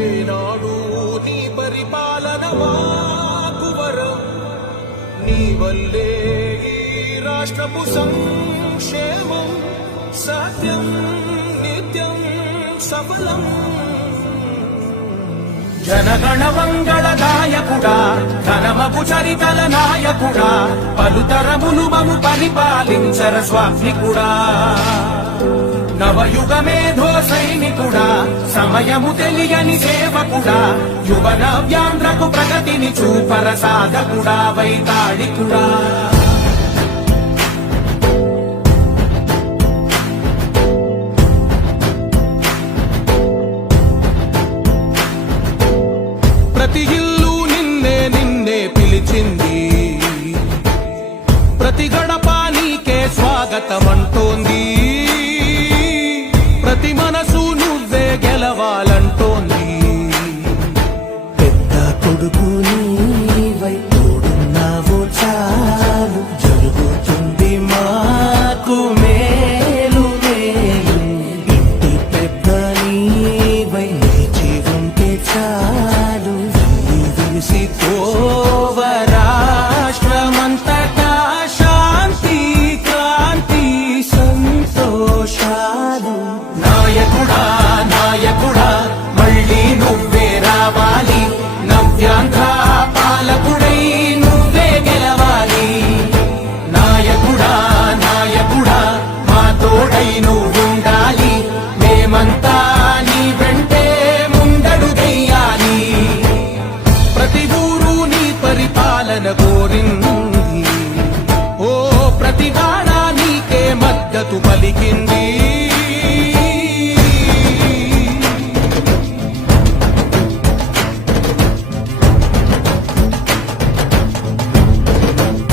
ఏనాడు నీ పరిపాలన మాకు వరం, నీ వల్లే ఈ రాష్ట్రపు సంక్షేమం సత్యం నిత్యం సఫలం. జనగణ మంగళ దాయకుడా, ఘనమపు చరితల నాయకుడా, పలుతరములు మము పరిపాలించర స్వామికుడా. నవయుగ మేధో సైనికుడా, సమయము తెలియని సేవకుడా, యువ నవ్యాంధ్రకు ప్రగతిని చూపర సాధకుడా, వైతాళికుడా. ప్రతి ఇల్లు నిన్నే నిన్నే పిలిచింది, ప్రతి గడప నీకే స్వాగతమంటోంది, ప్రతి మనసు నువ్వే గెలవాలంటోంది. పెద్ద కొడుకు నీవై తోడున్నావు చాలు, జరుగుతుంది మాకు మేలు మేలు. ఇంటి పెద్ద నీవై నిలిచి ఉంటే చాలు, వెలిసి తోవ రాష్ట్రమంతటా శాంతి క్రాంతి సంతోషాలు. నాయకుడా నాయకుడా మళ్ళీ నువ్వే రావాలి, నవ్యాంధ్ర పాలకుడై నువ్వే గెలవాలి. నాయకుడా నాయకుడా మా తోడై నువ్వుండాలి, మేమంతా నీ వెంటే ముందడుగెయ్యాలి. ప్రతి ఊరు నీ పరిపాలన కోరింది, ఓ ప్రతి వాడ నీకే మద్దతు పలికింది.